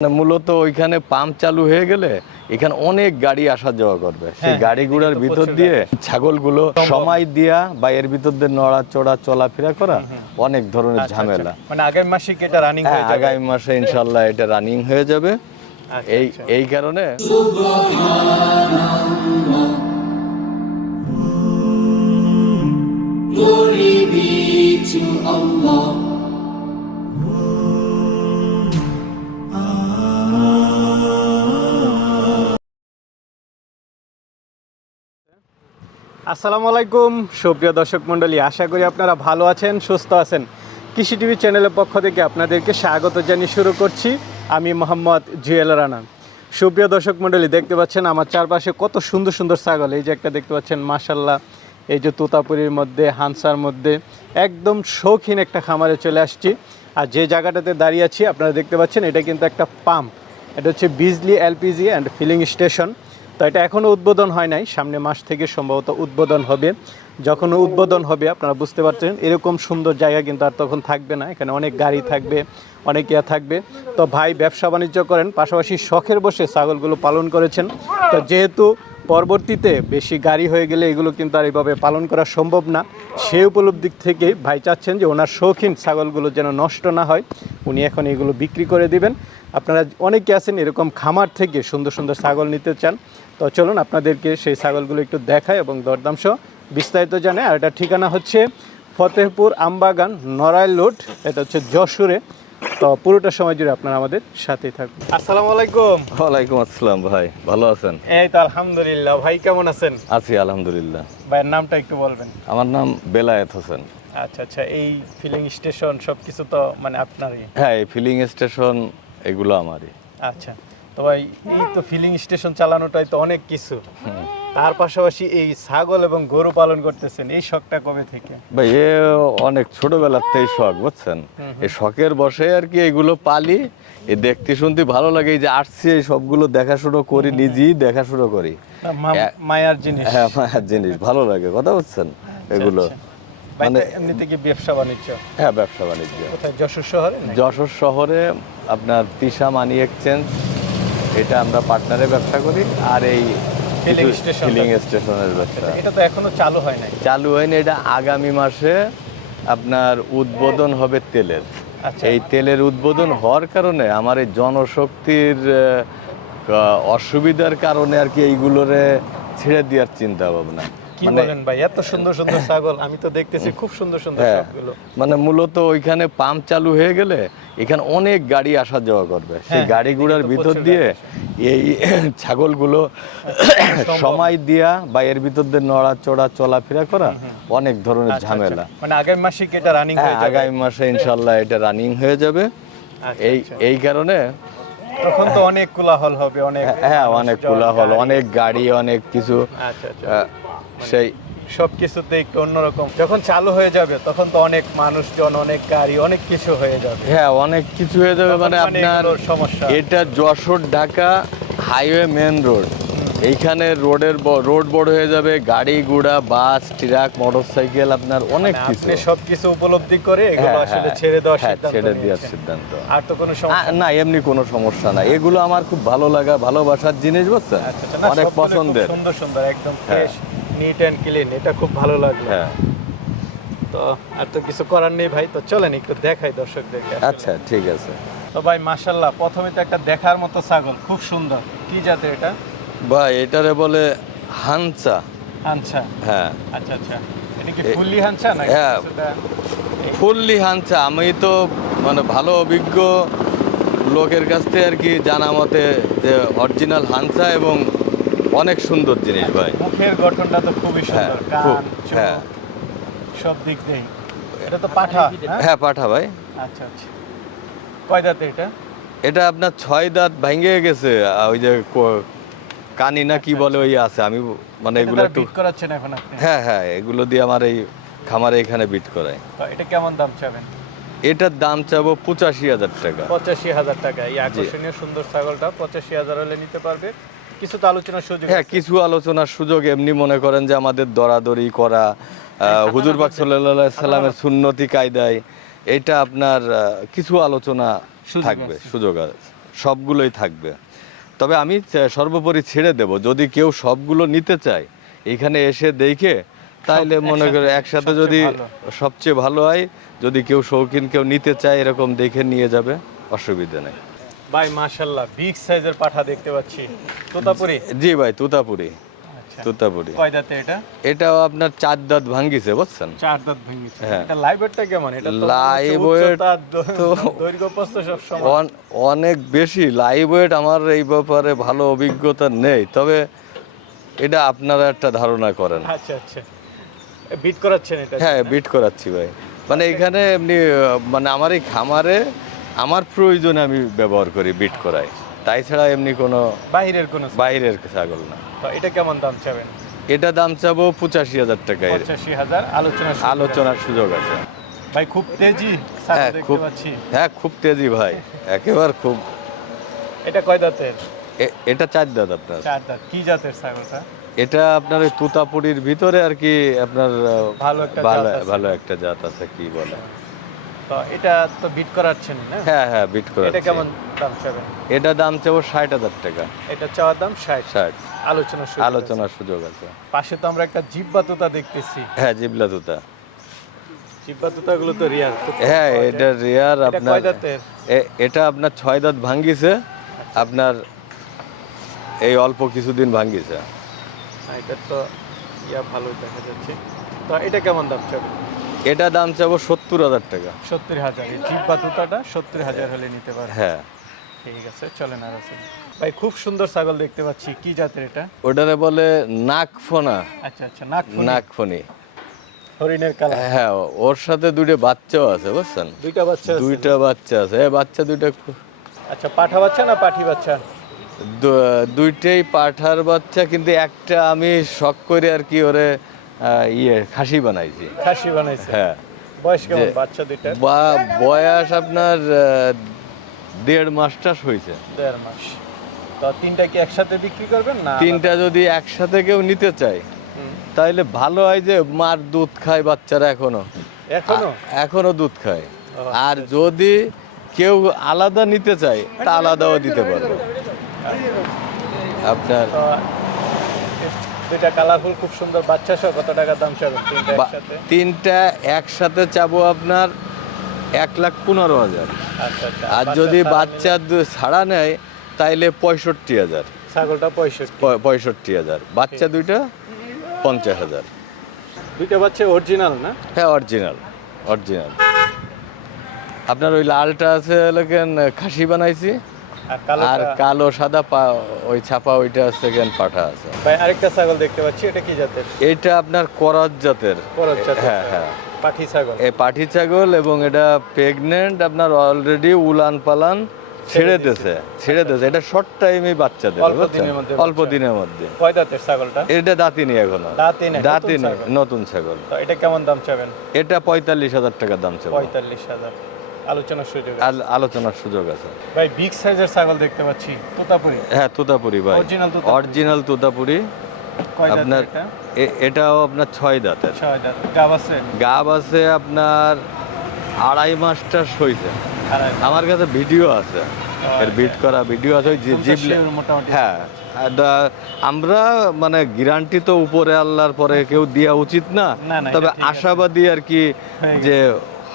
মানে মূলত ওইখানে পাম্প চালু হয়ে গেলে এখানে অনেক গাড়ি আসা যাওয়া করবে। সেই হ্যাঁ, গাড়িগুলোর ভিতর দিয়ে ছাগলগুলো সময় দিয়া বা এর ভিতর দিয়ে নড়া চড়া চলাফেরা করা অনেক ধরনের আচ্ছা, ঝামেলা। আচ্ছা। মানে আগামী মাসে এটা রানিং হ্যাঁ হয়ে যাবে? আগামী মাসে ইনশাল্লাহ এটা রানিং হয়ে যাবে। আচ্ছা, এই। এই কারণে Glory be to Allah. আসসালামু আলাইকুম, সুপ্রিয় দর্শক মণ্ডলী, আশা করি আপনারা ভালো আছেন, সুস্থ আছেন। কৃষি টিভি চ্যানেলের পক্ষ থেকে আপনাদেরকে স্বাগত জানিয়ে শুরু করছি। আমি মোহাম্মদ জুয়েল রানা। সুপ্রিয় দর্শক মণ্ডলী, দেখতে পাচ্ছেন আমার চারপাশে কত সুন্দর সুন্দর ছাগল। এই যে একটা দেখতে পাচ্ছেন মাসাল্লাহ এই যে তোতাপুরির মধ্যে, হানসার মধ্যে, একদম শৌখিন একটা খামারে চলে আসছি। আর যে জায়গাটাতে দাঁড়িয়ে আছি, আপনারা দেখতে পাচ্ছেন, এটা কিন্তু একটা পাম্প। এটা হচ্ছে বিজলি, এলপিজি অ্যান্ড ফিলিং স্টেশন তো এটা এখনও উদ্বোধন হয় নাই, সামনে মাস থেকে সম্ভবত উদ্বোধন হবে। যখন উদ্বোধন হবে, আপনারা বুঝতে পারছেন, এরকম সুন্দর জায়গা কিন্তু আর তখন থাকবে না। এখানে অনেক গাড়ি থাকবে, অনেক ইয়া থাকবে। তো ভাই ব্যবসা বাণিজ্য করেন, পাশাপাশি শখের বসে ছাগলগুলো পালন করেছেন। তো যেহেতু পরবর্তীতে বেশি গাড়ি হয়ে গেলে এগুলো কিন্তু আর এইভাবে পালন করা সম্ভব না সেই উপলব্ধি থেকে ভাই চাচ্ছেন যে ওনার শৌখিন ছাগলগুলো যেন নষ্ট না হয়। উনি এখন এগুলো বিক্রি করে দিবেন। আপনারা অনেকে আছেন এরকম খামার থেকে সুন্দর সুন্দর ছাগল নিতে চান। তো চলুন আপনাদেরকে সেই ছাগলগুলো একটু দেখায় এবং দরদাম সহ বিস্তারিত জানে আর এটা ঠিকানা হচ্ছে ফতেহপুর আমবাগান নড়াইল রোড। এটা হচ্ছে যশোরে। তো পুরোটা সময় জুড়ে আপনারা আমাদের সাথেই থাকবেন আসসালামু আলাইকুম। ওয়ালাইকুম আসসালাম ভাই ভালো আছেন? এই তো আলহামদুলিল্লাহ ভাই কেমন আছেন? আছি আলহামদুলিল্লাহ। ভাইয়ের নামটা একটু বলবেন। আমার নাম বেলায়েত হোসেন। আচ্ছা আচ্ছা এই ফিলিং স্টেশন সব কিছু তো মানে আপনারই? হ্যাঁ এই ফিলিং স্টেশন এগুলো আমারই। আচ্ছা তো ভাই এই তো ফিলিং স্টেশন চালানোটাই তো অনেক কিছু। তার পাশাপাশি এই ছাগল এবং গরু পালন করতেছেন এই শখটা কবে থেকে? ভাই এ অনেক ছোটবেলার থেকে শখ বুঝছেন? এই শখের বসে আর কি এগুলো পালি এ দেখতে শুনতে ভালো লাগে এই যে আসছি এই সবগুলো দেখাশুনো করি নিজেই দেখাশুনো করি। মায়ার জিনিস। হ্যাঁ মায়ার জিনিস ভালো লাগে কথা বুঝছেন? এগুলো। আচ্ছা। ভাই তো মানে এমনিতে কি ব্যবসা বাণিজ্য? হ্যাঁ ব্যবসা বাণিজ্য। যশোর শহরে যশোর শহরে আপনার তিশা মানি এক্সচেঞ্জ এটা আমরা পার্টনারে ব্যবসা করি আর এই। ফিলিং স্টেশনের ব্যবসা। এটা তো এখনও চালু হয় নাই। চালু হয়নি এটা আগামী মাসে আপনার উদ্বোধন হবে তেলের। আচ্ছা। এই তেলের উদ্বোধন হওয়ার কারণে আমার এই জনশক্তির অসুবিধার কারণে আর কি এইগুলোরে ছেড়ে দেওয়ার চিন্তা ভাবনা কি বলেন ভাই? এত সুন্দর সুন্দর ছাগল আমি তো দেখতেছি খুব সুন্দর সুন্দর হ্যাঁ সবগুলো। মানে মূলত ওইখানে পাম্প চালু হয়ে গেলে এখানে অনেক গাড়ি আসা যাওয়া করবে। সেই হ্যাঁ, গাড়িগুলোর ভিতর দিয়ে এই ছাগলগুলো সময় দিয়া বা এর ভিতর দিয়ে নড়া চড়া চলাফেরা করা অনেক ধরনের আচ্ছা, ঝামেলা। আচ্ছা। মানে আগামী মাসে কি এটা রানিং হ্যাঁ হয়ে যাবে? আগামী মাসে ইনশাল্লাহ এটা রানিং হয়ে যাবে। আচ্ছা, এই। এই কারণে তখন তো অনেক কোলাহল হবে অনেক হ্যাঁ অনেক কোলাহল অনেক গাড়ি অনেক কিছু আচ্ছা আচ্ছা। সেই সব কিছুতে একটু অন্যরকম। যখন চালু হয়ে যাবে তখন তো অনেক মানুষজন অনেক গাড়ি অনেক কিছু হয়ে যাবে। হ্যাঁ অনেক কিছু হয়ে যাবে মানে মানে আপনার সমস্যা। এটা Jessore Dhaka highway main road. এইখানে রোডের রোড বড় হয়ে যাবে গাড়ি ঘোড়া বাস ট্রাক মোটরসাইকেল আপনার অনেক মানে কিছু। আপনি সবকিছু উপলব্ধি করে এগুলো হ্যাঁ, আসলে হ্যাঁ, ছেড়ে দেওয়ার হ্যাঁ, সিদ্ধান্ত ছেড়ে দেওয়ার সিদ্ধান্ত। আর তো কোনো সমস্যা না এমনি কোনো সমস্যা নাই এগুলো আমার খুব ভালো লাগা ভালোবাসার জিনিস বুঝছেন? আচ্ছা, আচ্ছা, না, অনেক পছন্দের। সুন্দর সুন্দর একদম হ্যাঁ। ফ্রেশ নিট অ্যান্ড ক্লিন এটা খুব ভালো লাগল। হ্যাঁ। তো আর তো কিছু করার নেই ভাই তো চলেন একটু দেখাই দর্শকদেরকে। আচ্ছা ঠিক আছে। তো ভাই মাশাল্লাহ প্রথমে তো একটা দেখার মতো ছাগল খুব সুন্দর। কি জাতের এটা? ভাই এটারে বলে হানসা হানসা হ্যাঁ। আচ্ছা আচ্ছা। এটা কি ফুললি হানসা নাকি হ্যাঁ। ফুললি হানসা আমি তো মানে ভালো অভিজ্ঞ লোকের কাছ থেকে আর কি জানা মতে যে অরিজিনাল হানসা এবং অনেক সুন্দর জিনিস ভাই। মুখের গঠনটা তো খুবই হ্যাঁ সুন্দর কান হ্যাঁ। সব দিক দিয়ে। এটা তো পাঠা হ্যাঁ? হ্যাঁ পাঠা ভাই। আচ্ছা আচ্ছা। কয় দাঁতে এটা? এটা আপনার ছয় দাঁত ভেঙে গেছে ওই যে কানি না কি বলে ওই আছে আমি মানে এগুলো একটু করাচ্ছেন এখন আপনি? হ্যাঁ হ্যাঁ এগুলো দিয়ে আমার এই খামারে এখানে বিট করায় তো এটা কেমন দাম চাবেন? এটার দাম চাবো পঁচাশি হাজার টাকা। পঁচাশি হাজার টাকা। এই আকর্ষণীয় সুন্দর ছাগলটা পঁচাশি হাজার হলে নিতে পারবে। কিছু তো আলোচনার সুযোগ হ্যাঁ কিছু আলোচনার সুযোগ এমনি মনে করেন যে আমাদের দরাদরি করা হুজুর বাক সাল্লাহ সাল্লামের সুন্নতি কায়দায় এটা আপনার কিছু আলোচনা থাকবে সুযোগ সবগুলোই থাকবে। তবে আমি সর্বোপরি ছেড়ে দেব যদি কেউ সবগুলো নিতে চায় এখানে এসে দেখে তাইলে মনে করে একসাথে যদি সবচেয়ে ভালো হয় যদি কেউ শৌখিন কেউ নিতে চায় এরকম দেখে নিয়ে যাবে অসুবিধা নেই। ভাই মাশাল্লাহ বিগ সাইজের পাঠা দেখতে পাচ্ছি। তোতাপুরি? জি ভাই তুতাপুরি। আচ্ছা। তুতাপুরি। কয় দাঁতে এটা? এটাও আপনার চার দাঁত ভাঙ্গিছে বুঝছেন? চার দাঁত ভেঙেছে হ্যাঁ। এটা লাইভ ওয়েটটা কেমন? এটা উচ্চতা, দ- তো- দৈর্ঘ্য প্রস্থ সব সমান। অনেক বেশি। লাইভ ওয়েট আমার এই ব্যাপারে ভালো অভিজ্ঞতা নেই। তবে এটা আপনারা একটা ধারণা করেন। আচ্ছা আচ্ছা। বিট করাচ্ছেন এটা? হ্যাঁ বিট করাচ্ছি ভাই। মানে এখানে এমনি মানে আমার এই খামারে আমার প্রয়োজনে আমি ব্যবহার করি বিট করাই। তাই ছাড়া এমনি কোনো বাইরের কোন বাইরের ছাগল না। এটা কেমন দাম চাবেন? এটা দাম চাবো পঁচাশি হাজার টাকা এর। পঁচাশি হাজার আলোচনা আলোচনার সুযোগ আছে। ভাই খুব তেজি হ্যাঁ খুব হ্যাঁ খুব তেজি ভাই। একেবারে খুব এটা কয় দাঁতের? এটা চার দাঁত আপনার। চার দাঁত। কি জাতের ছাগলটা? এটা আপনার তুতাপুরির ভিতরে আর কি আপনার ভালো একটা। ভালো একটা জাত আছে কি বলে? তো এটা তো বিট করাচ্ছেন না? হ্যাঁ হ্যাঁ বিট করে এটা কেমন দাম চাবেন এটা দাম চাবো ষাট হাজার টাকা। এটা চাওয়ার দাম ষাট। ষাট। আলোচনা শুরু আলোচনার সুযোগ আছে। পাশে তো আমরা একটা জিব্বা তুতা দেখতেছি। হ্যাঁ জিবলা তুতা। জিব্বা তুতা তো রিয়ার হ্যাঁ এটা রেয়ার এটা আপনার এটা ছয় দাঁত ভাঙ্গিছে। আপনার এই অল্প কিছুদিন ভাঙ্গিছে। এটা তো ইয়া ভালো দেখা যাচ্ছে। তো এটা কেমন দাম চাবেন এটা দাম চাবো সত্তর হাজার টাকা। সত্তর হাজার জিব্বা তুতাটা সত্তর হাজার হলে নিতে পারবে। হ্যাঁ। ঠিক আছে চলেন আর আছে ভাই খুব সুন্দর ছাগল দেখতে পাচ্ছি কি জাতের এটা? ওটারে বলে নাকফোনা আচ্ছা আচ্ছা নাক নাকফনি হরিণের কালার। হ্যাঁ ওর সাথে দুটো বাচ্চাও আছে বুঝছেন? দুইটা বাচ্চা আছে। দুইটা বাচ্চা আছে। হ্যাঁ বাচ্চা দুইটা আচ্ছা পাঠা বাচ্চা না পাঠি বাচ্চা? দুইটাই পাঠার বাচ্চা কিন্তু একটা আমি শখ করে আর কি ওরে ইয়ে খাসি বানাইছি। খাসি বানাইছে? হ্যাঁ। বয়স কেমন বাচ্চা দুইটা বা বয়স আপনার দেড় মাসটাস হয়েছে দেড় মাস। তো তিনটা কি একসাথে বিক্রি করবেন না তিনটা যদি একসাথে কেউ নিতে চায়। তাইলে ভালো হয় যে মার দুধ খায় বাচ্চারা এখনও। এখনও? এখনও দুধ খায়। আর যদি কেউ আলাদা নিতে চায় তা আলাদাও দিতে পারবে। আপনার তো দুইটা কালারফুল খুব সুন্দর বাচ্চা সহ কত টাকা দাম চাবেন তিনটা একসাথে? তিনটা একসাথে চাবো আপনার এক লাখ পনেরো হাজার। আচ্ছা আচ্ছা। আর যদি বাচ্চা ছাড়া নেয় তাইলে পঁয়ষট্টি হাজার। ছাগলটা পঁয়ষট্টি। পঁয়ষট্টি হাজার। বাচ্চা দুইটা পঞ্চাশ হাজার। দুইটা বাচ্চা অরিজিনাল না? হ্যাঁ অরিজিনাল অরিজিনাল আপনার ওই লালটা আছে লেখেন খাসি বানাইছি। আর কালো সাদা পা ওই ছাপা ওইটা সেকেন্ড পাঠা আছে। ভাই আরেকটা ছাগল দেখতে পাচ্ছি এটা কি জাতের? এইটা আপনার করজ জাতের। করজ জাতের। হ্যাঁ হ্যাঁ। পাঠি ছাগল। এই পাঠি ছাগল এবং এটা প্রেগনেন্ট আপনার অলরেডি উলান পালান ছেড়ে দিয়েছে ছেড়ে দিয়েছে এটা শর্ট টাইমে বাচ্চা দেবে অল্প দিনের মধ্যে অল্প দিনের মধ্যে। কয় দাঁতের ছাগলটা? এটা দাঁতিনি এখনও। দাঁতিনি ছাগল। নতুন ছাগল। তো এটা কেমন দাম চাবেন? এটা পঁয়তাল্লিশ হাজার টাকার দাম পঁয়তাল্লিশ হাজার। আলোচনার সুযোগ আলোচনার সুযোগ আছে। ভাই বিগ সাইজের ছাগল দেখতে পাচ্ছি। তোতাপুরি। হ্যাঁ তুতাপুরি ভাই। অরিজিনাল। অরিজিনাল তুতাপুরি। আপনার এটাও আপনার ছয় দাঁতের ছয় দাঁত গাব আছে? গাব আছে আপনার আড়াই মাসটা আড়াই আমার কাছে ভিডিও আছে। এর বিট করা ভিডিও আছে ওই মোটামুটি। হ্যাঁ আমরা মানে গ্যারান্টি তো উপরে আল্লাহর পরে কেউ দেওয়া উচিত না। তবে আশাবাদী আর কি যে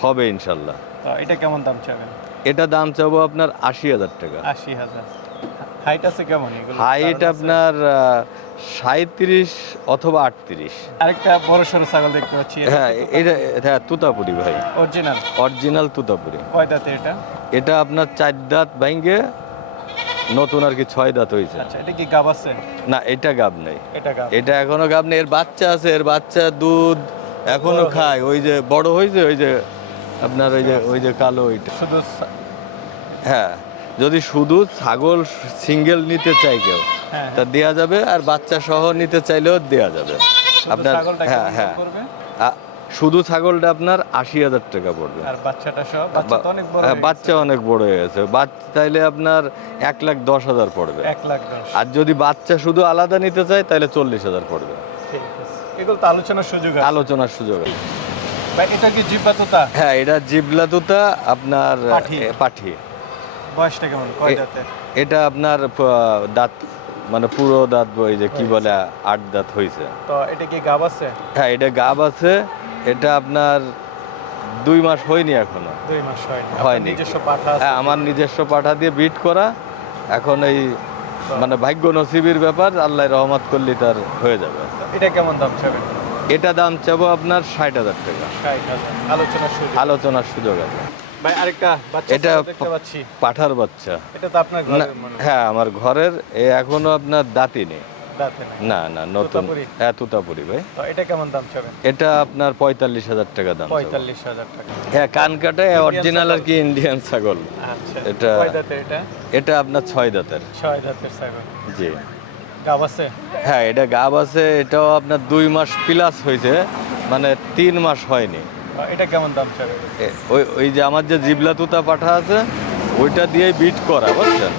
হবে ইনশাল্লাহ। এটা কেমন দাম চাবেন? এটা দাম চাবো আপনার আশি হাজার টাকা। আশি হাজার। হাইট আছে কেমন? হাইট আপনার সাঁত্রিশ অথবা আটত্রিশ। আরেকটা বড় সড়ো ছাগল দেখতে পাচ্ছি হ্যাঁ এটা হ্যাঁ তুতাপুরি ভাই। Original original Totapuri. কয় দাঁতে এটা? এটা আপনার চার দাঁত ভাঙ্গে নতুন আর কি ছয় দাঁত হয়েছে। আচ্ছা এটা কি গাব আছে? না এটা গাব নেই। এটা গাব। এটা এখনও গাব নেই এর বাচ্চা আছে এর বাচ্চা দুধ এখনও খায়। ওই যে বড় হয়েছে ওই যে আপনার ওই যে ওই যে কালো ওইটা। শুধু হ্যাঁ যদি শুধু ছাগল সিঙ্গেল নিতে চাই কেউ হ্যাঁ তা দেয়া যাবে আর বাচ্চা সহ নিতে চাইলেও দেয়া যাবে। আপনার হ্যাঁ হ্যাঁ। শুধু ছাগলটা আপনার আশি হাজার টাকা পড়বে। বাচ্চা অনেক বড় হ্যাঁ, হয়ে গেছে। বাচ্চা অনেক বড় হয়ে গেছে। বাচ্চা তাইলে আপনার এক লাখ দশ হাজার পড়বে। এক লাখ আর যদি বাচ্চা শুধু আলাদা নিতে চায় তাহলে চল্লিশ হাজার পড়বে। আলোচনার সুযোগ আলোচনার সুযোগ আছে। এটা কি তোতা? হ্যাঁ এটা জিবলা তুতা আপনার পাঠি। বয়সটা কেমন? কয় এটা আপনার দাঁত মানে পুরো দাঁত ওই যে কি বলে আট দাঁত হয়েছে। তো এটা কি গাব আছে? হ্যাঁ এটা গাব আছে। এটা আপনার দুই মাস হয়নি এখনও। দুই মাস হয়নি। হয়নি। নিজস্ব পাঠা হ্যাঁ আমার নিজস্ব পাঠা দিয়ে বিট করা। এখন এই মানে ভাগ্য নসিবের ব্যাপার আল্লাহ রহমত করলে তার হয়ে যাবে। এটা কেমন দাম চাবেন? এটা দাম চাবো আপনার ষাট হাজার টাকা। আলোচনার সুযোগ। আছে। ভাই আরেকটা বাচ্চা এটা পাঠার বাচ্চা। তো আপনার হয়। আমার ঘরের এখনও আপনার দাঁতি নেই। না না নতুন? হ্যাঁ তুতাপুরি ভাই। এটা কেমন দাম চাবেন? এটা আপনার পঁয়তাল্লিশ হাজার টাকা দাম পঁয়তাল্লিশ হাজার টাকা। হ্যাঁ কান কাটা অরিজিনাল আর কি ইন্ডিয়ান ছাগল। আচ্ছা এটা- এটা? এটা আপনার ছয় দাঁতের। ছয় দাঁতের ছাগল। জি। গাব আছে? হ্যাঁ এটা গাব আছে এটাও আপনার দুই মাস প্লাস হয়েছে মানে তিন মাস হয়নি। এটা কেমন দাম ওই ওই যে আমার যে জিবলা তুতা পাঠা আছে ওইটা দিয়ে বিট করা বুঝছেন?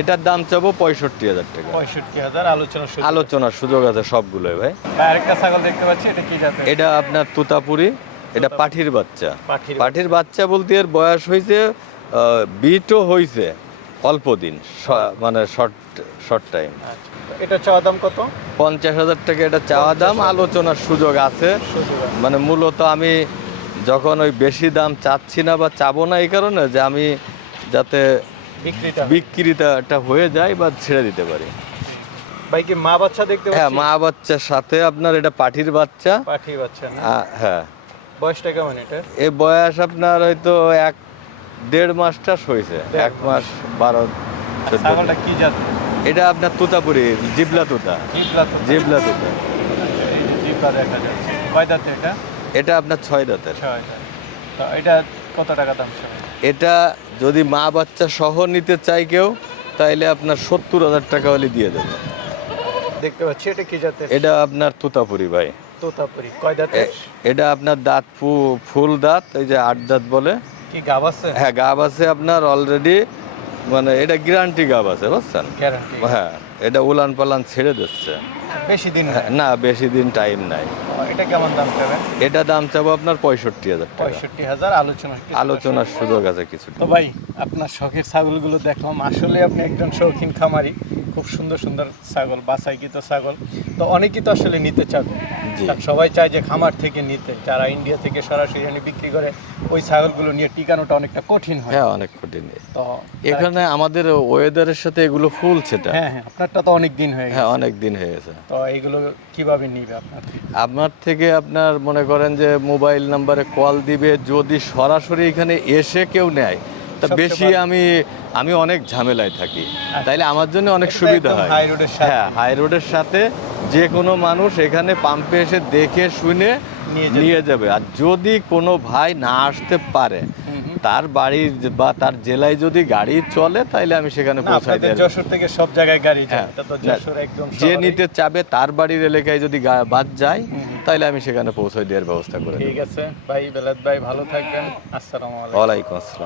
এটার দাম চাবো পঁয়ষট্টি হাজার টাকা। পঁয়ষট্টি হাজার আলোচনার সুযোগ আলোচনার সুযোগ আছে সবগুলোই ভাই। আরেকটা ছাগল দেখতে পাচ্ছি এটা কি জাতের? এটা আপনার তুতাপুরি এটা পাঠির বাচ্চা। পাঠির বাচ্চা। বলতে এর বয়স হয়েছে বিটও হয়েছে অল্প দিন মানে শর্ট শর্ট টাইম এটা চাওয়া দাম কত? পঞ্চাশ হাজার টাকা এটা চাওয়া দাম আলোচনার সুযোগ আছে। মানে মূলত আমি যখন ওই বেশি দাম চাচ্ছি না বা চাবো না এই কারণে যে আমি যাতে বিক্রিটা হয়ে। যায় বা ছেড়ে দিতে পারি। ভাই কি মা বাচ্চা দেখতে হ্যাঁ মা বাচ্চার সাথে আপনার এটা পাঠির বাচ্চা। পাঠি বাচ্চা হ্যাঁ। বয়সটা কেমন এটা এ বয়স আপনার হয়তো এক দেড় মাসটা হয়েছে। এক মাস বারো ছাগলটা কি জাত এটা আপনার তুতাপুরি জিবলা তোতা। জিবলা তুতা। এটা? এটা আপনার ছয় দাঁতের। ছয় এটা কত টাকা দাম এটা যদি মা বাচ্চা সহ নিতে চাই কেউ তাইলে আপনার সত্তর হাজার টাকা হলে দিয়ে দেবে। দেখতে পাচ্ছি এটা কি জাতের? এটা আপনার তুতাপুরি ভাই। তোতাপুরি। কয় দাঁতে এটা আপনার দাঁত ফুল দাঁত এই যে আট দাঁত বলে। কি গাব আছে? হ্যাঁ গাব আছে আপনার অলরেডি মানে এটা গ্যারান্টি গাব আছে বুঝছেন? হ্যাঁ এটা উলান পালান ছেড়ে দিচ্ছে। বেশি দিন না বেশি দিন টাইম নাই। এটা কেমন দাম চাবেন? এটা দাম চাবো আপনার পঁয়ষট্টি হাজার পঁয়ষট্টি হাজার আলোচনা আলোচনার সুযোগ আছে কিছু তো ভাই আপনার শখের ছাগলগুলো দেখলাম। আসলে আপনি একজন শৌখিন খামারি। খুব সুন্দর সুন্দর ছাগল বাছাইকৃত ছাগল। তো অনেকেই তো আসলে নিতে চাবে। সবাই চায় যে খামার থেকে নিতে। যারা ইন্ডিয়া থেকে সরাসরি এনে বিক্রি করে ওই ছাগলগুলো নিয়ে টিকানোটা অনেকটা কঠিন হয়। হ্যাঁ অনেক কঠিন। তো এখানে আমাদের ওয়েদারের সাথে এগুলো ফুল সেটা হ্যাঁ হ্যাঁ আপনারটা তো অনেক দিন হয়ে হ্যাঁ অনেক দিন হয়ে গেছে। তো এইগুলো কীভাবে নিবে আপনার? আপনার থেকে আপনার মনে করেন যে মোবাইল নাম্বারে কল দিবে যদি সরাসরি এখানে এসে কেউ নেয় তা বেশি আমি আমি অনেক ঝামেলায় থাকি। তাইলে আমার জন্য অনেক সুবিধা হয়। হ্যাঁ হাই রোডের সাথে যে কোনো মানুষ এখানে পাম্পে এসে দেখে শুনে নিয়ে যাবে। আর যদি কোনো ভাই না আসতে পারে। তার বাড়ির বা তার জেলায় যদি গাড়ি চলে তাইলে আমি সেখানে পৌঁছাই দেব যশোর থেকে সব জায়গায় গাড়ি যায়। হ্যাঁ। তো যশোর একদম যে নিতে চাবে তার বাড়ির এলাকায় যদি বাদ যায়। তাইলে আমি সেখানে পৌঁছে দেওয়ার ব্যবস্থা করে ঠিক আছে। ভাই বেলাত ভাই ভালো থাকবেন। আসসালামু আলাইকুম। ওয়ালাইকুম আসসালাম।